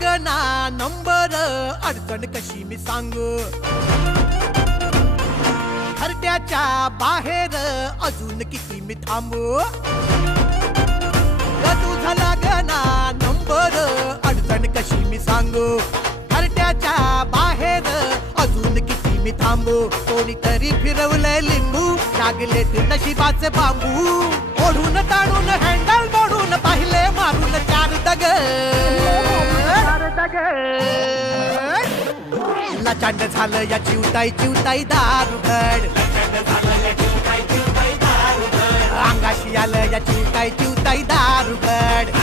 लागना नंबर, अडचण कशी मी सांगू. घरट्याच्या बाहेर अजून किती मी थांबू. तुझा लागना नंबर, अडचण कशी मी सांगू. घरट्याच्या बाहेर अजून किती मी थांबू. कोणीतरी फिरवलंय लिंबू, लागले ते नशिबाचे बांबू. ओढून ताणून हँडल मोडून पाहिले मारून चार दगड. लचांड झालं या चिवताई चिवताई दारुगड. अंगाशी आलं या चिवताई चिवताई दारुगड.